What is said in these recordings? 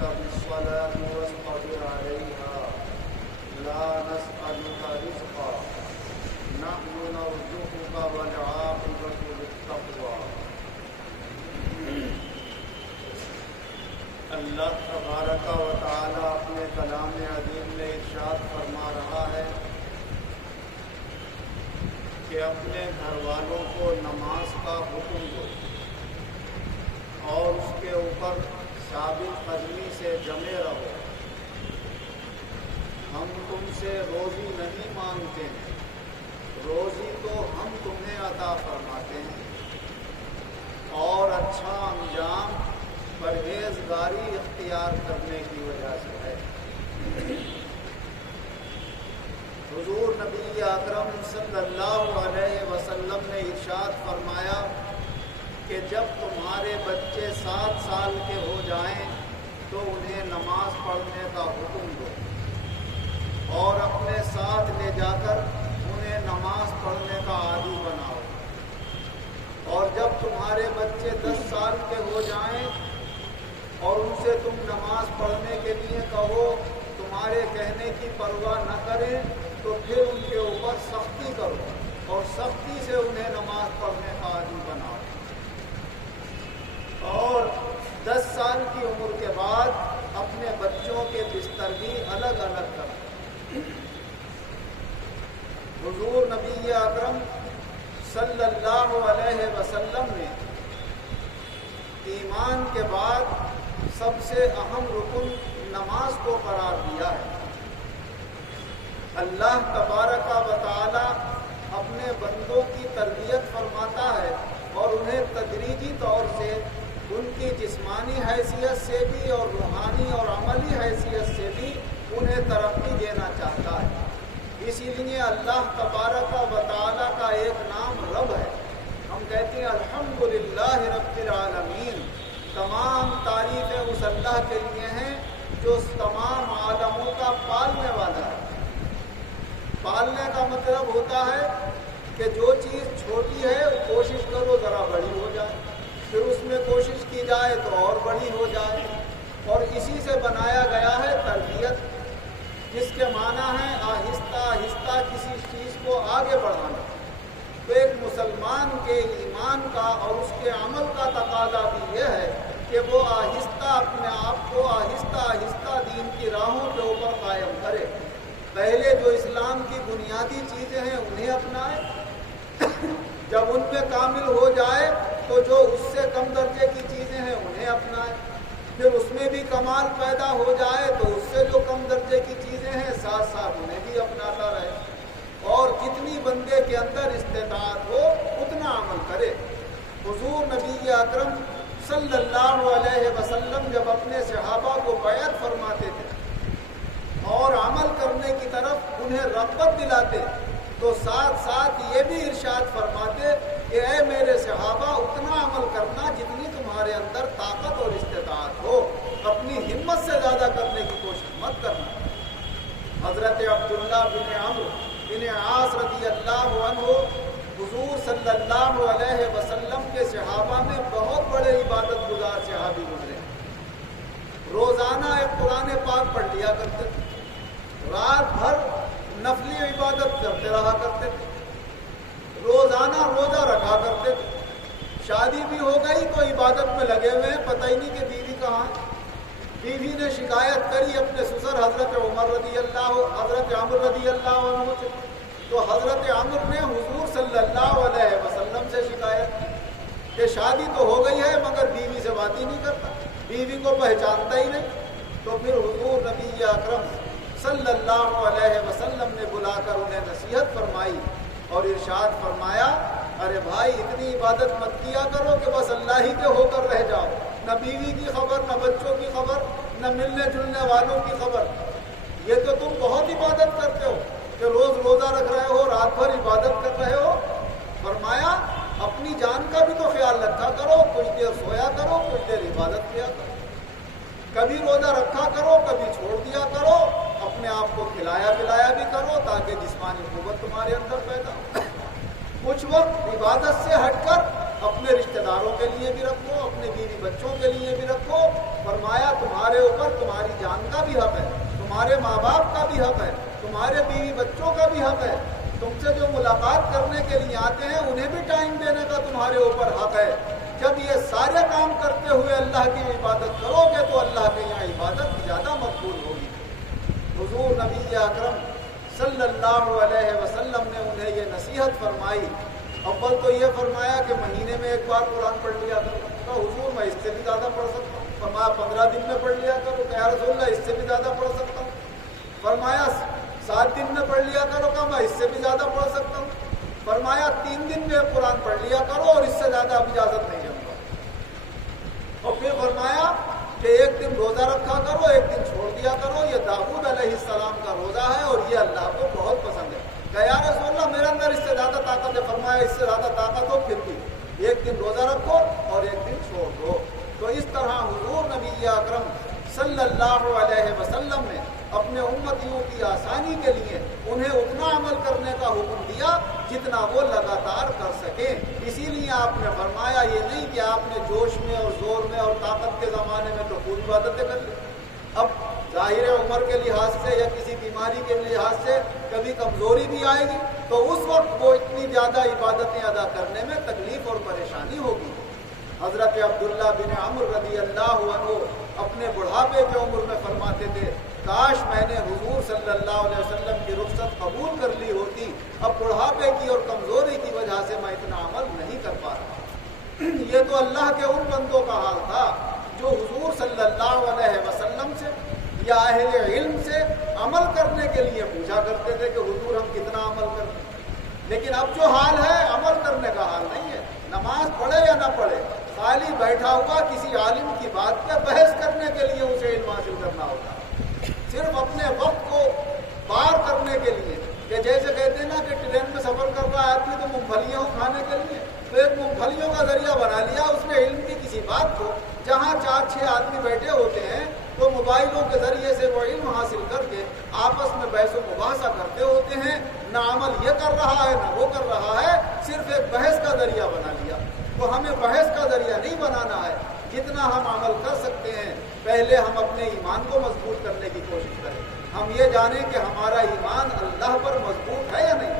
نحمدك بالصلاة واصطبر عليها لا نسألك رزقا نحن نرزقك والعاقبة للتقوى۔ اللہ تبارک و تعالی اپنے کلام عظیم میں ارشاد فرما رہا ہے کہ اپنے گھر والوں کو نماز کا حکم دو اور اس کے اوپر ثابت قدمی سے جمے رہو۔ ہم تم سے روزی نہیں مانگتے ہیں، روزی تو ہم تمہیں عطا فرماتے ہیں، اور اچھا انجام پرہیزگاری اختیار کرنے کی وجہ سے ہے۔ حضور نبی اکرم صلی اللہ علیہ وسلم نے ارشاد فرمایا کہ جب تمہارے بچے 7 سال کے ہو جائیں تو انہیں نماز پڑھنے کا حکم دو اور اپنے ساتھ لے جا کر انہیں نماز پڑھنے کا عادی بناؤ، اور جب تمہارے بچے 10 سال کے ہو جائیں اور ان سے تم نماز پڑھنے کے لیے کہو، تمہارے کہنے کی پرواہ نہ کریں تو پھر ان کے اوپر سختی کرو اور سختی سے انہیں نماز پڑھنے کا عادی بناؤ، اور 10 سال کی عمر کے بعد اپنے بچوں کے بستر بھی الگ الگ کرو۔ حضور نبی اکرم صلی اللہ علیہ وسلم نے ایمان کے بعد سب سے اہم رکن نماز کو قرار دیا ہے۔ اللہ تبارک و تعالی اپنے بندوں کی تربیت فرماتا ہے اور انہیں تدریجی طور سے ان کی جسمانی حیثیت سے بھی اور روحانی اور عملی حیثیت سے بھی انہیں ترقی دینا چاہتا ہے۔ اسی لیے اللہ تبارک و تعالی کا ایک نام رب ہے۔ ہم کہتے ہیں الحمدللہ رب العالمین، تمام تعریفیں اس اللہ کے لیے ہیں جو تمام عالموں کا پالنے والا ہے۔ پالنے کا مطلب ہوتا ہے کہ جو چیز چھوٹی ہے کوشش کرو ذرا بڑی ہو جائے، پھر اس میں کوشش کی جائے تو اور بڑی ہو جائے، اور اسی سے بنایا گیا ہے تربیت، جس کے معنی ہے آہستہ آہستہ کسی چیز کو آگے بڑھانا۔ تو ایک مسلمان کے ایمان کا اور اس کے عمل کا تقاضا بھی یہ ہے کہ وہ آہستہ اپنے آپ کو آہستہ آہستہ دین کی راہوں کے اوپر قائم کرے۔ پہلے جو اسلام کی بنیادی چیزیں ہیں انہیں اپنائے، جب ان پہ کامل ہو جائے تو جو اس سے کم درجے کی چیزیں ہیں انہیں اپنائے، پھر اس میں بھی کمال پیدا ہو جائے تو اس سے جو کم درجے کی چیزیں ہیں ساتھ ساتھ انہیں بھی اپناتا رہے، اور جتنی بندے کے اندر استطاعت ہو اتنا عمل کرے۔ حضور نبی اکرم صلی اللہ علیہ وسلم جب اپنے صحابہ کو بیعت فرماتے تھے اور عمل کرنے کی طرف انہیں رغبت دلاتے تو ساتھ ساتھ یہ بھی ارشاد فرماتے کہ اے میرے صحابہ اتنا عمل کرنا جتنی تمہارے اندر طاقت اور استطاعت ہو، اپنی ہمت سے زیادہ کرنے کی کوشش مت کرنا۔ حضرت عبداللہ بن عمرو بن عاص رضی اللہ عنہ حضور صلی اللہ علیہ وسلم کے صحابہ میں بہت بڑے عبادت گزار صحابی گزرے۔ روزانہ ایک قرآن پاک پڑھ لیا کرتے تھے، رات بھر نفلی عبادت کرتے رہا کرتے تھے، روزانہ روزہ رکھا کرتے تھے۔ شادی بھی ہو گئی تو عبادت میں لگے ہوئے ہیں، پتہ ہی نہیں کہ بیوی کہاں۔ بیوی نے شکایت کری اپنے سسر حضرت عمر رضی اللہ عنہ سے، تو حضرت عمر نے حضور صلی اللہ علیہ وسلم سے شکایت کہ شادی تو ہو گئی ہے مگر بیوی سے بات ہی نہیں کرتا، بیوی کو پہچانتا ہی نہیں۔ تو پھر حضور نبی اکرم صلی اللہ علیہ وسلم نے بلا کر انہیں نصیحت فرمائی اور ارشاد فرمایا، ارے بھائی اتنی عبادت مت کیا کرو کہ بس اللہ ہی کے ہو کر رہ جاؤ، نہ بیوی کی خبر، نہ بچوں کی خبر، نہ ملنے جلنے والوں کی خبر۔ یہ تو تم بہت عبادت کرتے ہو کہ روز روزہ رکھ رہے ہو، رات بھر عبادت کر رہے ہو۔ فرمایا اپنی جان کا بھی تو خیال رکھا کرو، کچھ دیر سویا کرو، کچھ دیر عبادت کیا کرو، کبھی روزہ رکھا کرو، کبھی چھوڑ دیا کرو، اپنے آپ کو کھلایا پلایا بھی کرو تاکہ جسمانی قوت تمہارے اندر پیدا ہو۔ کچھ وقت عبادت سے ہٹ کر اپنے رشتہ داروں کے لیے بھی رکھو، اپنے بیوی بچوں کے لیے بھی رکھو۔ فرمایا تمہارے اوپر تمہاری جان کا بھی حق ہے، تمہارے ماں باپ کا بھی حق ہے، تمہارے بیوی بچوں کا بھی حق ہے، تم سے جو ملاقات کرنے کے لیے آتے ہیں انہیں بھی ٹائم دینے کا تمہارے اوپر حق ہے۔ جب یہ سارے کام کرتے ہوئے اللہ کی عبادت کرو گے تو اللہ کے یہاں عبادت زیادہ مقبول ہوگی۔ حضور نبی اکرم صلی اللہ علیہ وسلم نے انہیں یہ نصیحت فرمائی۔ اول تو یہ فرمایا کہ مہینے میں ایک بار قرآن پڑھ لیا کرو۔ تو حضور میں اس سے بھی زیادہ پڑھ سکتا ہوں۔ فرمایا 15 دن میں پڑھ لیا کرو۔ کہ یا رسول اللہ اس سے بھی زیادہ پڑھ سکتا ہوں۔ فرمایا 7 دن میں پڑھ لیا کرو۔ کہ میں اس سے بھی زیادہ پڑھ سکتا ہوں۔ فرمایا 3 دن میں قرآن پڑھ لیا کرو اور اس سے زیادہ اب اجازت نہیں ہے۔ اور پھر فرمایا کہ ایک دن روزہ رکھا کرو، ایک دن چھوڑ دیا کرو، یہ داؤد علیہ السلام کا روزہ ہے اور یہ اللہ کو بہت پسند ہے۔ کہ یا رسول اللہ میرے اندر اس سے زیادہ طاقت ہے۔ فرمایا اس سے زیادہ طاقت ہو پھر بھی ایک دن روزہ رکھو اور ایک دن چھوڑ دو۔ تو اس طرح حضور نبی اکرم صلی اللہ علیہ وسلم نے اپنے امتیوں کی آسانی کے لیے انہیں اتنا عمل کرنے کا حکم دیا جتنا وہ لگاتار کر سکیں۔ اسی لیے آپ نے فرمایا یہ نہیں کہ آپ نے جوش میں اور زور میں اور طاقت کے زمانے میں تو پوری عبادتیں کر لی، اب ظاہر عمر کے لحاظ سے یا کسی بیماری کے لحاظ سے کبھی کمزوری بھی آئے گی تو اس وقت وہ اتنی زیادہ عبادتیں ادا کرنے میں تکلیف اور پریشانی ہوگی۔ حضرت عبداللہ بن عمر رضی اللہ عنہ اپنے بڑھاپے کی عمر میں فرماتے تھے کاش میں نے حضور صلی اللہ علیہ وسلم کی رخصت قبول کر لی ہوتی، اب بڑھاپے کی اور کمزوری کی وجہ سے میں اتنا عمل نہیں کر پا رہا۔ یہ تو اللہ کے ان بندوں کا حال تھا جو حضور صلی اللہ علیہ وسلم سے یا اہل علم سے عمل کرنے کے لیے پوچھا کرتے تھے کہ حضور ہم کتنا عمل کرتے ہیں۔ لیکن اب جو حال ہے عمل کرنے کا حال نہیں ہے۔ نماز پڑھے یا نہ پڑھے، خالی بیٹھا ہوا کسی عالم کی بات پہ بحث کرنے کے لیے اسے علم حاصل کرنا ہوتا ہے، صرف اپنے وقت کو پار کرنے کے لیے۔ کہ جیسے کہتے ہیں نا کہ ٹرین میں سفر کر رہا ہے آدمی تو مونگ پھلیاں کھانے کے لیے، تو ایک مونگ پھلیوں کا ذریعہ بنا لیا اس نے علم کی کسی بات کو۔ جہاں 4-6 آدمی بیٹھے ہوتے ہیں تو موبائلوں کے ذریعے سے وہ علم حاصل کر کے آپس میں بحث و مباحثہ کرتے ہوتے ہیں، نہ عمل یہ کر رہا ہے نہ وہ کر رہا ہے، صرف ایک بحث کا ذریعہ بنا لیا۔ تو ہمیں بحث کا ذریعہ نہیں بنانا ہے، جتنا ہم عمل کر سکتے ہیں پہلے ہم اپنے ایمان کو مضبوط کرنے کی کوشش کریں۔ ہم یہ جانیں کہ ہمارا ایمان اللہ پر مضبوط ہے یا نہیں،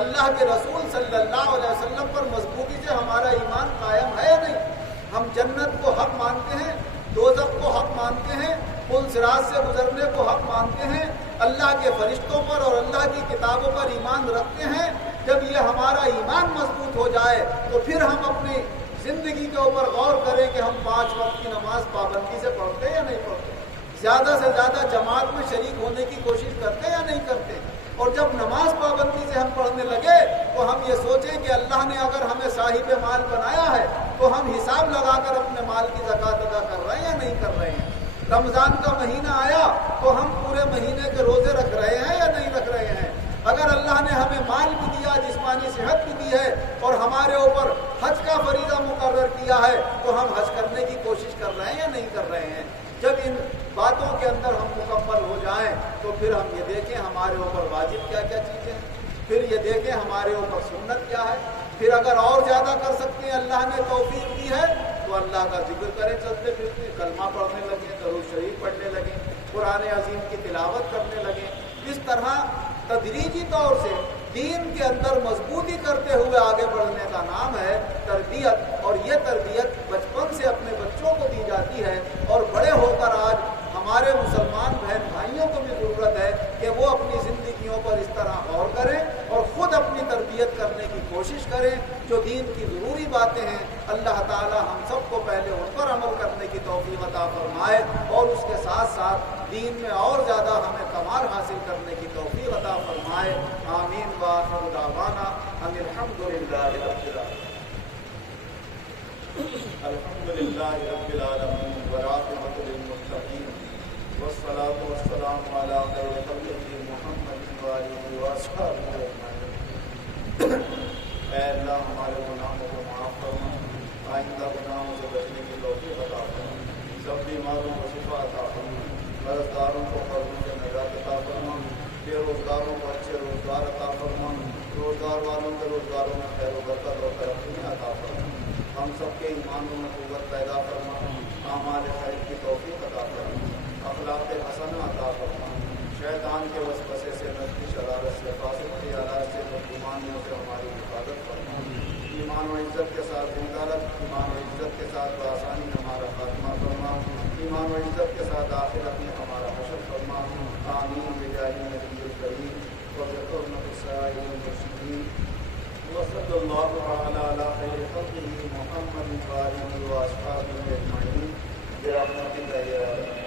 اللہ کے رسول صلی اللہ علیہ وسلم پر مضبوطی سے ہمارا ایمان قائم ہے یا نہیں۔ ہم جنت کو حق مانتے ہیں، دوزخ کو حق مانتے ہیں، پل صراط سے گزرنے کو حق مانتے ہیں، اللہ کے فرشتوں پر اور اللہ کی کتابوں پر ایمان رکھتے ہیں۔ جب یہ ہمارا ایمان مضبوط ہو جائے تو پھر ہم اپنی زندگی کے اوپر غور کریں کہ ہم 5 وقت کی نماز پابندی سے پڑھتے یا نہیں پڑھتے، زیادہ سے زیادہ جماعت میں شریک ہونے کی کوشش کرتے یا نہیں کرتے۔ اور جب نماز پابندی سے ہم پڑھنے لگے تو ہم یہ سوچیں کہ اللہ نے اگر ہمیں صاحب مال بنایا ہے تو ہم حساب لگا کر اپنے مال کی زکوٰۃ ادا کر رہے ہیں یا نہیں کر رہے ہیں۔ رمضان کا مہینہ آیا تو ہم پورے مہینے کے روزے رکھ رہے ہیں یا نہیں رکھ رہے ہیں۔ اگر اللہ نے ہمیں مال بھی دیا، جسمانی صحت بھی دی ہے اور ہمارے اوپر حج کا فریضہ مقرر کیا ہے تو ہم حج کرنے کی کوشش کر رہے ہیں یا نہیں کر رہے ہیں۔ جب ان باتوں کے اندر ہم مکمل ہو جائیں تو پھر ہم یہ دیکھیں ہمارے اوپر واجب کیا کیا چیزیں ہیں، پھر یہ دیکھیں ہمارے اوپر سنت کیا ہے، پھر اگر اور زیادہ کر سکتے ہیں، اللہ نے توفیق دی ہے تو اللہ کا ذکر کریں، چلتے پھرتے کلمہ پڑھنے لگیں، درود شریف پڑھنے لگیں، قرآن عظیم کی تلاوت کرنے لگیں۔ اس طرح تدریجی طور سے دین کے اندر مضبوطی کرتے ہوئے آگے بڑھنے کا نام ہے تربیت، اور یہ تربیت بچپن سے اپنے بچوں کو دی جاتی ہے، اور بڑے ہو کر آج ہمارے مسلمان بہن بھائیوں کو بھی ضرورت ہے کہ وہ اپنی زندگیوں پر اس طرح غور کریں اور خود اپنی تربیت کرنے کی کوشش کریں۔ جو دین کی ضروری باتیں ہیں اللہ تعالی ہم سب کو پہلے ان پر عمل کرنے کی توفیق عطا فرمائے، اور اس کے ساتھ ساتھ دین میں اور زیادہ ہمیں کمال حاصل کرنے کی توفیق عطا فرمائے۔ آمین وآخر دعوانا ان الحمدللہ رب العالمین۔ الحمدللہ رب العالمین والعاقبۃ للمتقین والصلاة والسلام علی خیر خلقہ محمد وآلہ وصحبہ اجمعین۔ اے اللہ ہمارے گناہوں کو معاف فرما، آئندہ گناہوں سے بچنے کی توفیق عطا فرما، سب بیماروں کو شفا عطا فرما، قرض داروں کو قرضوں سے نجات عطا فرما، بے روزگاروں کو اچھے روزگار عطا فرما، روزگار والوں کے روزگاروں میں خیر و برکت اور ترقی عطا فرما۔ ہم سب کے ایمانوں میں قوت پیدا فرما، اعمال خیر کی توفیق عطا فرما، اخلاق حسنہ عطا فرما، شیطان کے وسوسے سے، نفسی شرارت سے، فاسق خیالات سے، بدگمانیوں سے ہماری حفاظت فرما، ایمان و عزت کے ساتھ زندہ رکھ، ایمان و عزت کے ساتھ بآسانی ہمارا خاتمہ فرما، ایمان و عزت کے ساتھ آخرت میں ہمارا حشر فرما، آمین بجاہ نبی الکریم وبحرمت سائر المرسلین وصلی اللہ تعالی علی خیر خلقہ محمد وآلہ واصحابہ اجمعین برحمتک یا